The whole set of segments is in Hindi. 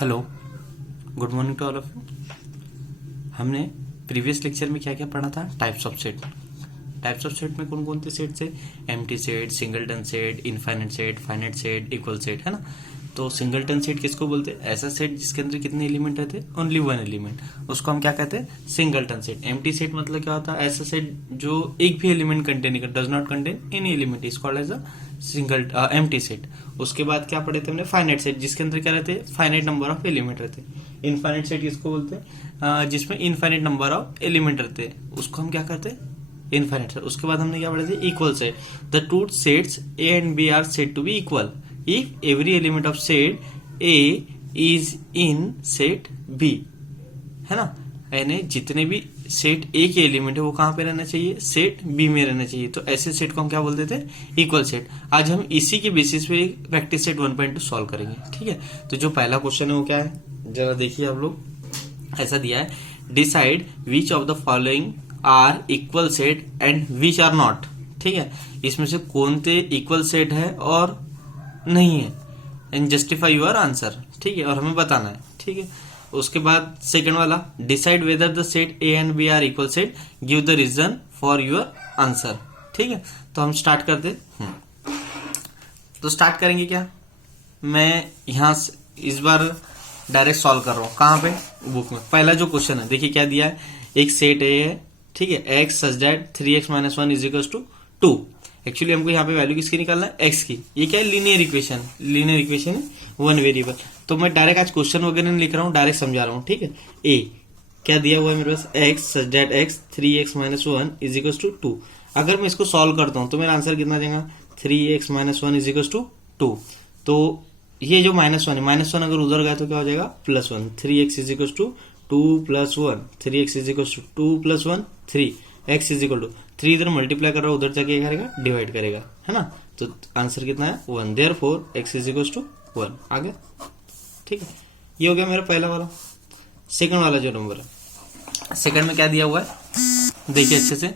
Hello, good morning to all of you. हमने प्रीवियस लेक्चर में क्या क्या पढ़ा था? Types of set. Types of set में कौन कौन से सेट थे? Empty set, singleton set, infinite set, finite set, equal set, है ना। तो सिंगलटन सेट किसको बोलते हैं? ऐसा सेट जिसके अंदर कितने एलिमेंट रहते? ओनली वन एलिमेंट, उसको हम क्या कहते हैं? Singleton set. एम्प्टी सेट मतलब क्या होता है? ऐसा सेट जो एक भी एलिमेंट कंटेन कर, does not contain any element, is called as a single empty set. उसके बाद क्या पढ़े थे हमने? फाइनाइट सेट, जिसके अंदर क्या रहते हैं? फाइनाइट नंबर ऑफ एलिमेंट रहते हैं। इनफाइनाइट सेट किसको बोलते हैं? जिसमें इनफाइनाइट नंबर ऑफ एलिमेंट रहते हैं, उसको हम क्या करते हैं? Infinite set. उसके बाद हमने क्या पढ़े थे? Equal set. The two sets A and B are said to be equal if every element of set A is in set B, है ना। यानी जितने भी सेट ए के एलिमेंट है वो कहां पे रहना चाहिए? सेट बी में रहना चाहिए। तो ऐसे सेट को हम क्या बोलते थे? Equal set. आज हम इसी के बेसिस पे प्रैक्टिस सेट 1.2 सॉल्व करेंगे, ठीक है। तो जो पहला क्वेश्चन है वो क्या है, जरा देखिए आप लोग। ऐसा दिया है, decide which of the following are equal set and which are not, ठीक है। इसमें से कौन से इक्वल सेट है और नहीं है, एंड जस्टिफाई योर आंसर, ठीक है, और हमें बताना है, ठीक है। उसके बाद सेकंड वाला, decide whether the set A and B are equal set, give the reason for your answer, ठीक है। तो हम स्टार्ट करते तो स्टार्ट करेंगे क्या, मैं यहां इस बार डायरेक्ट सॉल्व कर रहा हूं। कहां पे? बुक में। पहला जो क्वेश्चन है, देखिए क्या दिया है, एक सेट ए है, ठीक है, x such that 3x - 1 is 2। Actually हमको यहाँ पे वैल्यू किसकी निकालना है? एक्स की। ये क्या है? Linear equation. लीनियर इक्वेशन है, वन वेरिएबल। तो मैं डायरेक्ट आज क्वेश्चन वगैरह नहीं लिख रहा हूँ, डायरेक्ट समझा रहा हूँ, ठीक है। ए क्या दिया हुआ है मेरे पास? X such that x 3x - 1 is 2। अगर मैं इसको सॉल्व करता हूँ तो मेरा आंसर कितना देगा? 3x - 1 is 2। तो ये जो -1 है, -1 अगर उधर गया तो क्या हो जाएगा? +1। 3x is 2 + 1, 3x is 2 + 1 3, x is 3 इधर मल्टीप्लाई कर रहा हूं, उधर जाके क्या करेगा? डिवाइड करेगा, है ना। तो आंसर कितना है? 1। देयरफॉर x इज 1 आ गया, ठीक है। ये हो गया मेरा पहला वाला। सेकंड वाला जो नंबर है, सेकंड में क्या दिया हुआ है देखिए अच्छे से,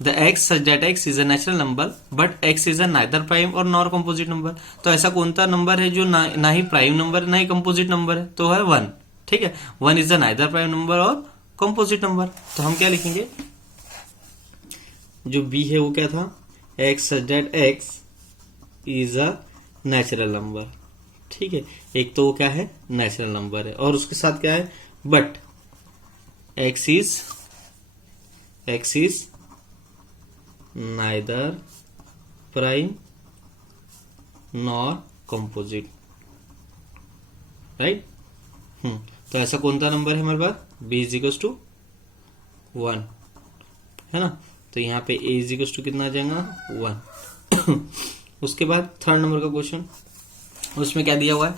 the x such that x is a natural number but x is a neither prime और नॉर कंपोजिट नंबर। तो ऐसा कौन सा नंबर है जो ना ही प्राइम नंबर ना ही कंपोजिट नंबर है? तो है 1, ठीक है। 1 is a neither prime number और कंपोजिट नंबर। तो हम क्या लिखेंगे? जो बी है वो क्या था? X such that x is a natural number, ठीक है। एक तो वो क्या है? नेचुरल नंबर है, और उसके साथ क्या है? But x is neither prime nor composite, right. तो ऐसा कौन सा नंबर है हमारे पास? b इज 1, है ना। तो यहाँ पे a इज कितना आ जाएगा? 1। उसके बाद थर्ड नंबर का क्वेश्चन, उसमें क्या दिया हुआ है?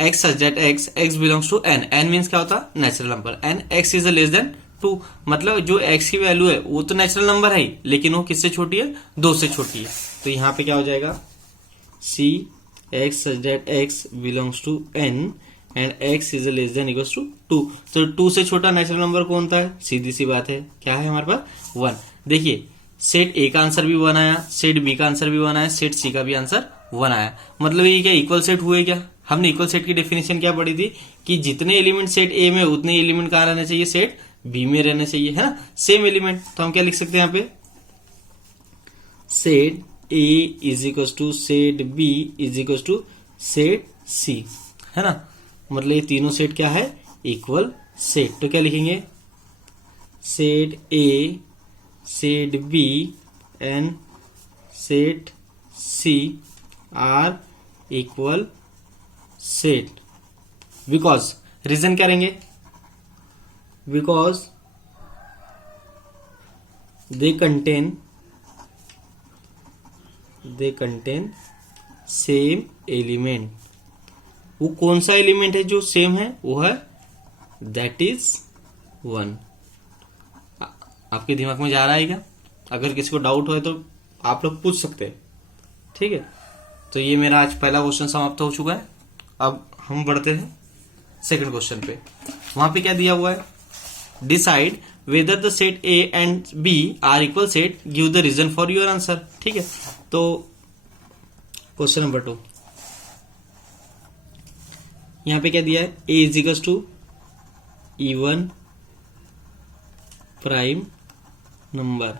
x such that x belongs to n। n means क्या होता है? Natural number. n x is less than 2, मतलब जो x की वैल्यू है वो तो नेचुरल नंबर है ही, लेकिन वो किससे छोटी है? 2 से छोटी है। तो यहाँ पे क्या हो जाएगा? c x such that x belongs to n and x is less than equals to 2। तो 2 से छोटा नेचुरल नंबर कौन सा है? सीधी सी बात है, क्या है हमारे पास? 1। देखिए, सेट ए का आंसर भी 1 आया, सेट बी का आंसर भी 1 आया, सेट सी का भी आंसर 1 आया। मतलब ये क्या इक्वल सेट हुए क्या? हमने इक्वल सेट की डेफिनेशन क्या पढ़ी थी कि जितने एलिमेंट सेट ए में उतने एलिमेंट कहां रहना चाहिए? सेट बी में रहना चाहिए, है ना। Same element. तो हम क्या लिख सकते हैं यहाँ पे? Set A is equal to set B is equal to set C, है ना। मतलब ये तीनों सेट क्या है? Equal set. तो क्या लिखेंगे? Set A, set B and set C are equal set because, reason क्या रहेंगे? Because they contain same element. वो कौन सा एलिमेंट है जो सेम है? वो है दैट इज 1। आपके दिमाग में जा रहा है क्या? अगर किसी को डाउट हो तो आप लोग पूछ सकते हैं, ठीक है। तो ये मेरा आज पहला क्वेश्चन समाप्त हो चुका है। अब हम बढ़ते हैं सेकंड क्वेश्चन पे। वहां पे क्या दिया हुआ है? Decide whether the set A and B are equal set, give the reason for your answer, ठीक है। तो क्वेश्चन नंबर 2, यहाँ पे क्या दिया है, A is equal to even prime number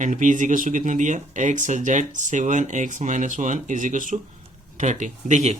and B is equal to कितना दिया, x such that 7x - 1 is equal to 30। देखिए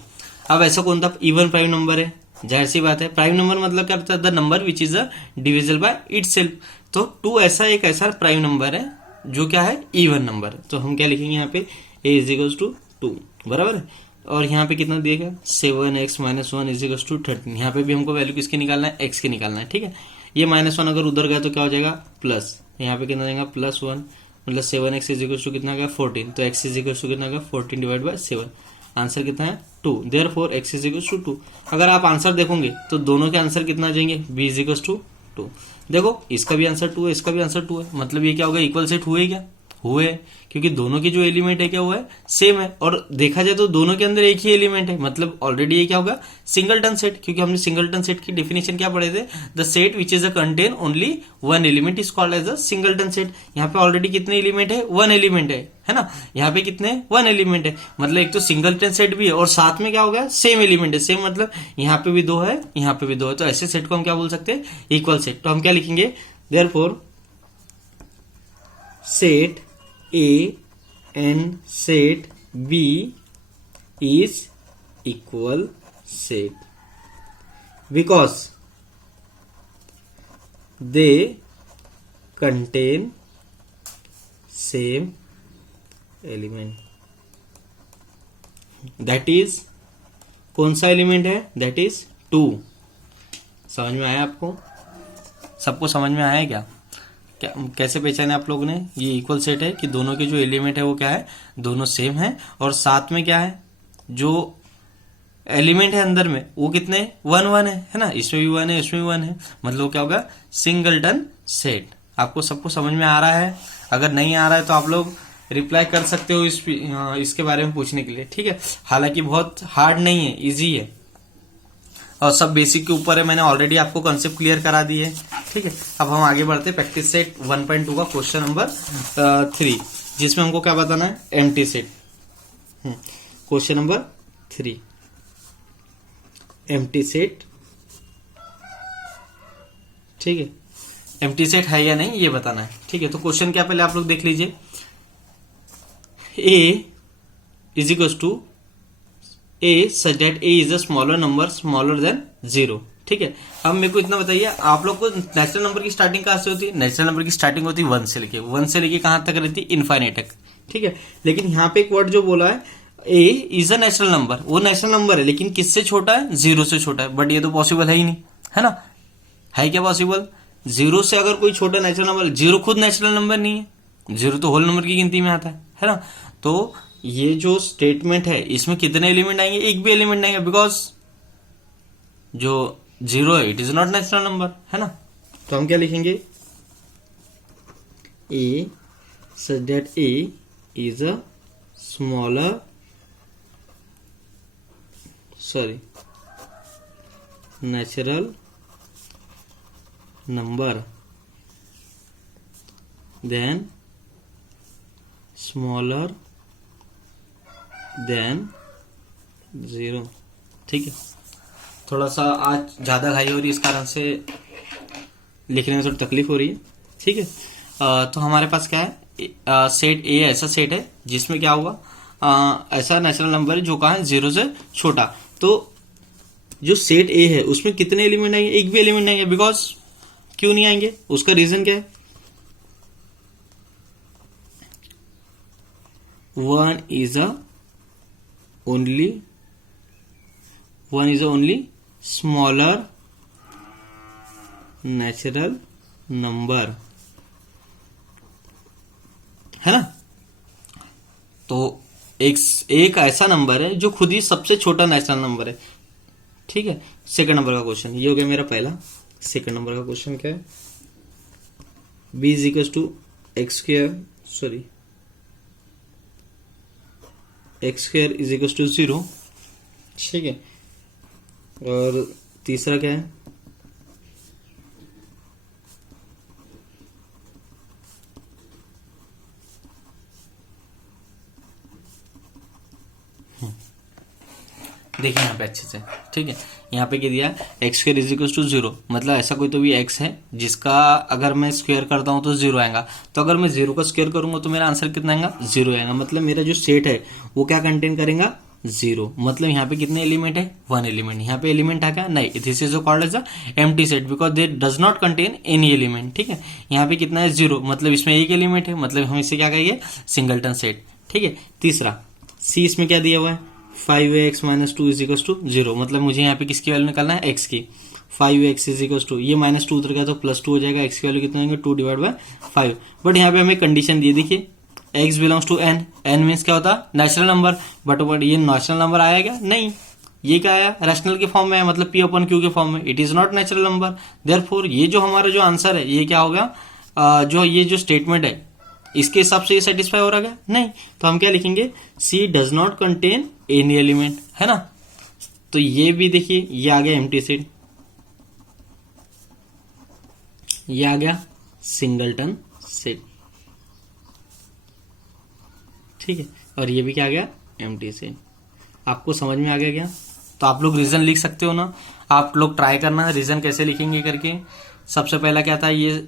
अब ऐसा कौन था इवन प्राइम नंबर है, जाहिर सी बात है प्राइम नंबर मतलब क्या होता है, the number which is a divisible by itself. तो 2 ऐसा प्राइम नंबर है जो क्या है, इवन नंबर है। तो हम क्या लिखेंगे यहाँ पे, a इज इक्वल टू 2, बराबर है। और यहाँ पे कितना दिएगा, 7x - 1 इज इक्वल टू 13। यहाँ पे भी हमको वैल्यू किसकी निकालना है, x की निकालना है, ठीक है। ये -1 अगर उधर गया तो क्या हो जाएगा, प्लस, यहाँ पे कितना जाएगा +1, मतलब 7x इज इक्वल टू कितना गया 14, तो x इज इक्वल टू कितना गया 14 डिवाइड बाय 7, आंसर कितना है 2, therefore x is equal to 2। अगर आप आंसर देखोगे तो दोनों के आंसर कितना आ जाएंगे, b इज इक्वल टू 2। देखो इसका भी आंसर 2 है, इसका भी आंसर 2 है, मतलब ये क्या होगा, इक्वल सेट हुए क्या, हुए, क्योंकि दोनों के जो एलिमेंट है क्या हुआ है, सेम है। और देखा जाए तो दोनों के अंदर एक ही एलिमेंट है, मतलब ऑलरेडी ये क्या होगा, सिंगलटन सेट, क्योंकि हमने सिंगलटन सेट की डेफिनेशन क्या पढ़े थे, the set which is a contain only one element is called as a singleton set. यहाँ पे ऑलरेडी कितने एलिमेंट है, वन एलिमेंट है ना। यहाँ पे कितने, वन एलिमेंट है, मतलब एक तो सिंगलटन सेट भी है और साथ में क्या हो गया, सेम एलिमेंट है। सेम मतलब यहाँ पे भी 2 है, यहाँ पे भी 2 है, तो ऐसे सेट को हम क्या बोल सकते हैं, इक्वल सेट। तो हम क्या लिखेंगे, therefore set A and set B is equal set because they contain same element. That is कौन सा एलिमेंट है, that is 2। समझ में आया आपको, सबको समझ में आया क्या, क्या कैसे पहचाने आप लोगों ने, ये इक्वल सेट है कि दोनों के जो एलिमेंट है वो क्या है, दोनों सेम है, और साथ में क्या है, जो एलिमेंट है अंदर में वो कितने, 1 1 है ना, इसमें भी 1 है, इसमें भी 1 है, मतलब क्या होगा, सिंगलटन सेट। आपको सबको समझ में आ रहा है, अगर नहीं आ रहा है तो आप लोग रिप्लाई कर सकते हो इसके बारे में पूछने के लिए, ठीक है। हालांकि बहुत हार्ड नहीं है, इजी है और सब बेसिक के ऊपर है, मैंने ऑलरेडी आपको कॉन्सेप्ट क्लियर करा दी है, ठीक है। अब हम आगे बढ़ते हैं प्रैक्टिस सेट 1.2 का क्वेश्चन नंबर 3, जिसमें हमको क्या बताना है, empty set. Question number 3, empty set, ठीक है, एम्प्टी सेट है या नहीं ये बताना है, ठीक है। तो क्वेश्चन क्या पहले आप लोग देख लीजिए, a is equal to a such that a is a smaller number smaller than 0, ठीक है। अब मेरे को इतना बताइए, आप लोग को नेचुरल नंबर की स्टार्टिंग कहां से होती है, नेचुरल नंबर की स्टार्टिंग होती है 1 से लेके कहां तक रहती है, इनफाइनाइट तक, ठीक है। लेकिन यहाँ पे एक वर्ड जो बोला है, a is a natural number, वो नेचुरल नंबर है लेकिन किससे छोटा है, 0 से छोटा है, बट ये तो पॉसिबल है ही नहीं, है ना, है क्या पॉसिबल, 0 से अगर कोई छोटा नेचुरल नंबर, 0 खुद नेचुरल नंबर नहीं है, 0 तो होल नंबर की गिनती में आता है ना। तो ये जो स्टेटमेंट है इसमें कितने एलिमेंट आएंगे, एक भी एलिमेंट नहीं है, बिकॉज जो 0 है it is not natural number, है ना। तो हम क्या लिखेंगे, a such that a is a smaller natural number than smaller than 0, ठीक है। थोड़ा सा आज ज्यादा घाई हो रही है, इस कारण से लिखने में थोड़ी तकलीफ हो रही है, ठीक है। तो हमारे पास क्या है, सेट ए ऐसा सेट है जिसमें क्या होगा, ऐसा नेचुरल नंबर है जो कहा है 0 से छोटा। तो जो सेट ए है उसमें कितने एलिमेंट आएंगे, एक भी एलिमेंट नहीं आएंगे, बिकॉज क्यों नहीं आएंगे, उसका रीजन क्या है, 1 is a only smaller natural number, है ना। तो एक ऐसा नंबर है जो खुद ही सबसे छोटा नेचुरल नंबर है, ठीक है। सेकंड नंबर का क्वेश्चन ये हो गया मेरा पहला। सेकंड नंबर का क्वेश्चन क्या है, b is equal to x square is equal to 0, ठीक है। और तीसरा क्या है, देखिए यहाँ पे अच्छे से, ठीक है, यहाँ पे क्या दिया, x square is equal to 0, मतलब ऐसा कोई तो भी एक्स है जिसका अगर मैं स्क्वायर करता हूँ तो 0 आएगा। तो अगर मैं 0 का स्क्वायर करूंगा तो मेरा आंसर कितना आएगा, 0 आएगा। मतलब मेरा जो सेट है वो क्या कंटेन करेगा, 0। मतलब यहाँ पे कितने एलिमेंट है, 1 एलिमेंट। यहाँ पे एलिमेंट आ गया नहीं, this is called as a empty set because they does not contain any element, ठीक है। यहाँ पे कितना है, 0, मतलब इसमें एक एलिमेंट है, मतलब हम इसे क्या कहेंगे, सिंगलटन सेट, ठीक है। तीसरा सी, इसमें क्या दिया हुआ है, 5x minus 2 is equal to 0, मतलब मुझे यहाँ पे किसकी वैल्यू निकालना है, x की। 5x इज इक्वल टू, ये -2 उतर गया तो +2 हो जाएगा, x की वैल्यू कितना होंगे, 2 डिवाइड बाय 5। बट यहाँ पे हमें कंडीशन दी, देखिए x belongs to n, n means क्या होता है, नेचुरल नंबर। बट ये नेचुरल नंबर आया क्या, नहीं, ये क्या आया, रैशनल के फॉर्म में है, मतलब p अपॉन q के फॉर्म में, it is not natural number. Therefore ये जो हमारा जो आंसर है ये क्या हो गया, जो ये जो स्टेटमेंट है इसके हिसाब से ये सेटिस्फाई हो रहा है, नहीं। तो हम क्या लिखेंगे, C does not contain any element, है ना। तो ये भी देखिए, ये आ गया एम्प्टी सेट, ये आ गया सिंगलटन सेट, ठीक है। और ये भी क्या आ गया, एम्प्टी सेट। आपको समझ में आ गया क्या? तो आप लोग रीजन लिख सकते हो ना, आप लोग ट्राई करना रीजन कैसे लिखेंगे करके। सबसे पहला क्या था, ये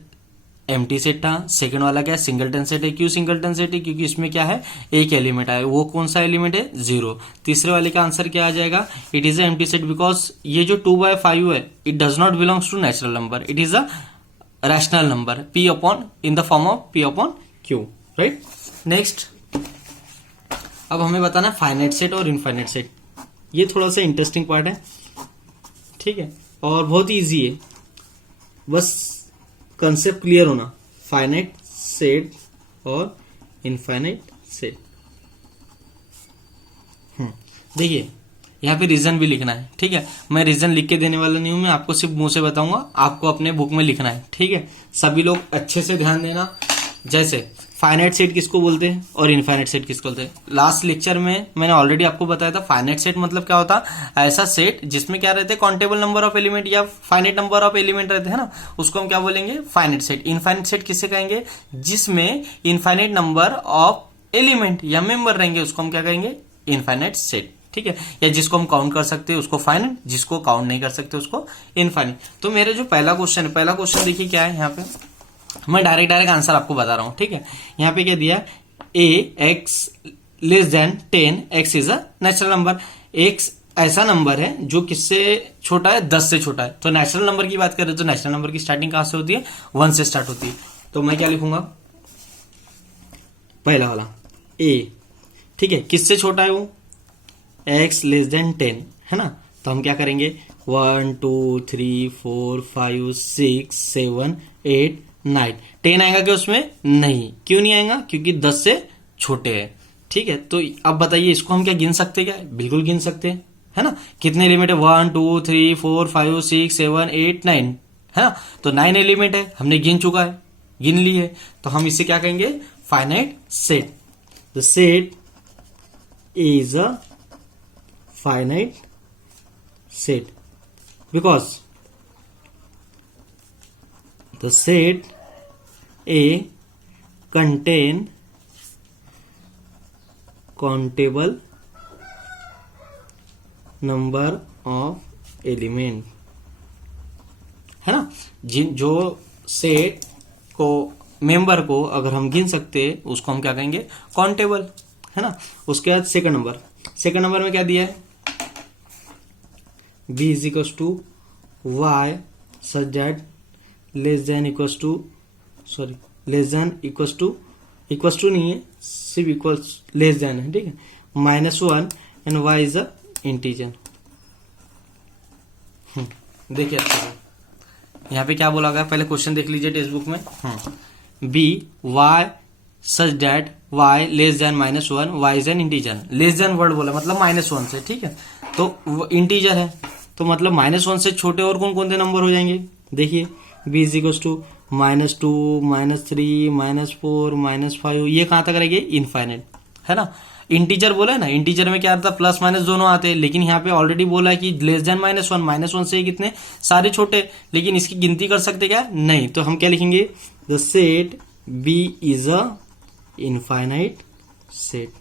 एम्प्टी सेट था। सेकंड वाला क्या है, सिंगलटन सेट है। क्यों सिंगलटन सेट है, क्योंकि इसमें क्या है, एक एलिमेंट है, वो कौन सा एलिमेंट है, 0। तीसरे वाले का आंसर क्या आ जाएगा, it is a empty set because ये जो 2/5 है, it does not belongs to natural number, it is a rational number, p upon in the form of p upon q, right. Next, अब हमें बताना है फाइनाइट सेट और इनफाइनाइट सेट। ये थोड़ा सा इंटरेस्टिंग पार्ट है, ठीक है, और बहुत इजी है, बस कंसेप्ट क्लियर होना, फाइनाइट सेट और इनफाइनाइट सेट। देखिए यहाँ पे रीजन भी लिखना है, ठीक है। मैं रीजन लिख के देने वाला नहीं हूं, मैं आपको सिर्फ मुंह से बताऊंगा, आपको अपने बुक में लिखना है, ठीक है। सभी लोग अच्छे से ध्यान देना। जैसे फाइनाइट सेट किसको बोलते हैं और इनफाइनाइट सेट किसको बोलते हैं, लास्ट लेक्चर में मैंने ऑलरेडी आपको बताया था। फाइनाइट सेट मतलब क्या होता है, ऐसा सेट जिसमें क्या रहते हैं, काउंटेबल नंबर ऑफ एलिमेंट या फाइनाइट नंबर ऑफ एलिमेंट रहते हैं ना, उसको हम क्या बोलेंगे, फाइनाइट सेट। इनफाइनाइट सेट किसे कहेंगे, जिसमें इनफाइनाइट नंबर ऑफ एलिमेंट या मेंबर रहेंगे, उसको हम क्या कहेंगे, इनफाइनाइट सेट, ठीक है। या जिसको हम काउंट कर सकते हैं उसको फाइनाइट, जिसको काउंट नहीं कर सकते उसको इनफाइनाइट। तो मेरे जो पहला क्वेश्चन है, पहला क्वेश्चन देखिए क्या है, यहाँ पे मैं डायरेक्ट आंसर आपको बता रहा हूं, ठीक है। यहाँ पे क्या दिया, A x less than 10, x is a natural number. X ऐसा नंबर है जो किससे छोटा है, 10 से छोटा है। तो नेचुरल नंबर की बात करें तो नेचुरल नंबर की स्टार्टिंग कहां से होती है, 1 से स्टार्ट होती है। तो मैं क्या लिखूंगा, पहला वाला ए, ठीक है, किससे छोटा है वो, एक्स लेस देन 10, है ना। तो हम क्या करेंगे, 1 2 3 4 5 6 7 8 9, 10 आएगा क्या उसमें, नहीं। क्यों नहीं आएगा, क्योंकि 10 से छोटे हैं, ठीक है। तो अब बताइए इसको हम क्या गिन सकते हैं, क्या, बिल्कुल गिन सकते हैं, है ना। कितने एलिमेंट है, 1 2 3 4 5 6 7 8 9, है ना। तो 9 एलिमेंट है, हमने गिन चुका है, गिन लिए। तो हम इसे क्या कहेंगे, finite set. The set is a finite set because the set A contain countable number of element, है ना। जिन जो सेट को, मेंबर को अगर हम गिन सकते हैं उसको हम क्या कहेंगे, काउंटेबल, है ना। उसके बाद सेकंड नंबर में क्या दिया है, b is equal to y such that less than equal to, sorry less than equal to नहीं है, सिर्फ इक्वल लेस देन है, ठीक है, -1 and y is a integer. देखिए अच्छा यहाँ पे क्या बोला गया, पहले क्वेश्चन देख लीजिए टेक्स्ट बुक में। b y such that y less than -1, y is an integer. Less than word बोला मतलब -1 से, ठीक है। तो इंटीजर है तो मतलब -1 से छोटे और कौन कौन से नंबर हो जाएंगे, देखिए b इज इक्वल टू -2 -3 -4 -5, ये कहां तक रहेंगे, इनफाइनाइट, है ना। इंटीजर बोला है ना, इंटीजर में क्या आता है, प्लस माइनस दोनों आते हैं, लेकिन यहाँ पे ऑलरेडी बोला है कि लेस देन -1 से कितने सारे छोटे, लेकिन इसकी गिनती कर सकते क्या, नहीं। तो हम क्या लिखेंगे, the set b is a infinite set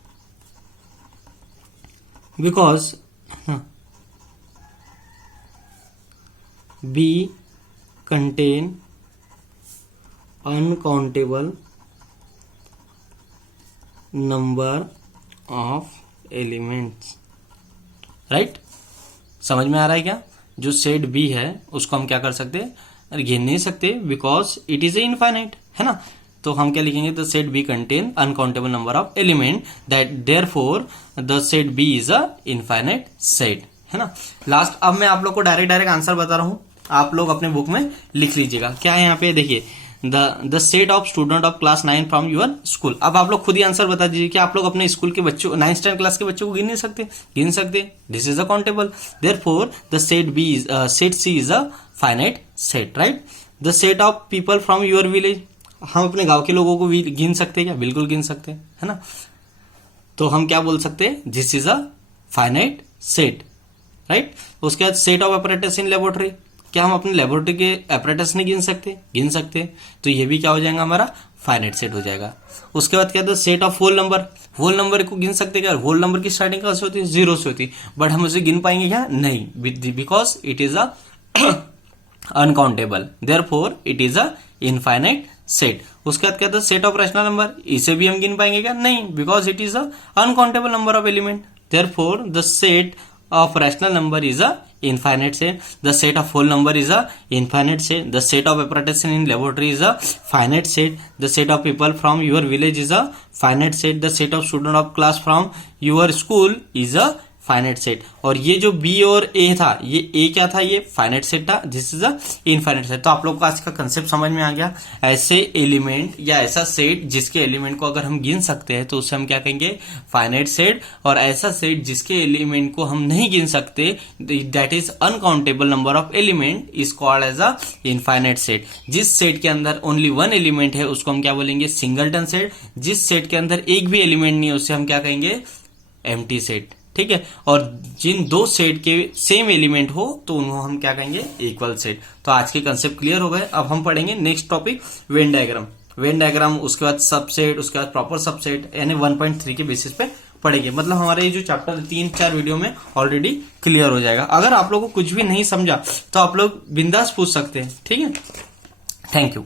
because B contain uncountable number of elements, right. समझ में आ रहा है क्या? जो सेट बी है उसको हम क्या कर सकते हैं, गिन नहीं सकते because it is a infinite, है ना। तो हम क्या लिखेंगे, the set B contain uncountable number of element that therefore the set B is a infinite set, है ना। लास्ट, अब मैं आप लोग को डायरेक्ट आंसर बता रहा हूं, आप लोग अपने बुक में लिख लीजिएगा। क्या है यहाँ पे, देखिए, the set of student of class 9 from your school. अब आप लोग खुद ही आंसर बता दीजिए कि आप लोग अपने स्कूल के बच्चों 9th 10th क्लास के बच्चों को गिन नहीं सकते, गिन सकते। This is a countable, therefore the set B is set C is a finite set, right. The set of people from your village, हम अपने गांव के लोगों को भी गिन सकते हैं क्या? बिल्कुल गिन सकते हैं, है ना। तो हम क्या बोल सकते हैं, this is a finite set, right. उसके बाद set of apparatus in laboratory, क्या हम अपने लेबोरेटरी के apparatus नहीं गिन सकते? गिन सकते। तो ये भी क्या हो जाएगा, हमारा फाइनाइट सेट हो जाएगा। उसके बाद क्या था, set of whole number, whole number को गिन सकते क्या? होल नंबर की स्टार्टिंग कहां से होती है? 0 से होती है, बट हम उसे गिन पाएंगे क्या? नहीं, because it is a uncountable, therefore it is a infinite set. उसके बाद क्या था, सेट ऑफ रैशनल नंबर, इसे भी हम गिन पाएंगे क्या? नहीं, because it is a uncountable number of element, therefore the set of rational number is a infinite set. The set of whole number is a infinite set. The set of apparatus in laboratory is a finite set. The set of people from your village is a finite set. The set of student of class from your school is a finite set. और ये जो बी और ए था, ये ए क्या था, ये फाइनाइट सेट था, this is a infinite set. तो आप लोग को आज का कंसेप्ट समझ में आ गया। ऐसे एलिमेंट या ऐसा सेट जिसके एलिमेंट को अगर हम गिन सकते हैं तो उसे हम क्या कहेंगे, फाइनाइट सेट। और ऐसा सेट जिसके एलिमेंट को हम नहीं गिन सकते, that is uncountable number of element, is called as a infinite set. जिस सेट के अंदर ओनली वन एलिमेंट है उसको हम क्या बोलेंगे, सिंगलटन सेट। जिस सेट के अंदर एक भी एलिमेंट नहीं है उसे हम क्या कहेंगे, एम्प्टी सेट, ठीक है। और जिन दो सेट के सेम एलिमेंट हो तो उनको हम क्या कहेंगे, इक्वल सेट। तो आज के कंसेप्ट क्लियर हो गए। अब हम पढ़ेंगे next topic, Venn diagram. Venn diagram, उसके बाद सबसेट, उसके बाद प्रॉपर सबसेट, यानी 1.3 के बेसिस पे पढ़ेंगे। मतलब हमारे ये जो चैप्टर 3-4 वीडियो में ऑलरेडी क्लियर हो जाएगा। अगर आप लोगों को कुछ भी नहीं समझा तो आप लोग बिंदास पूछ सकते हैं, ठीक है। Thank you.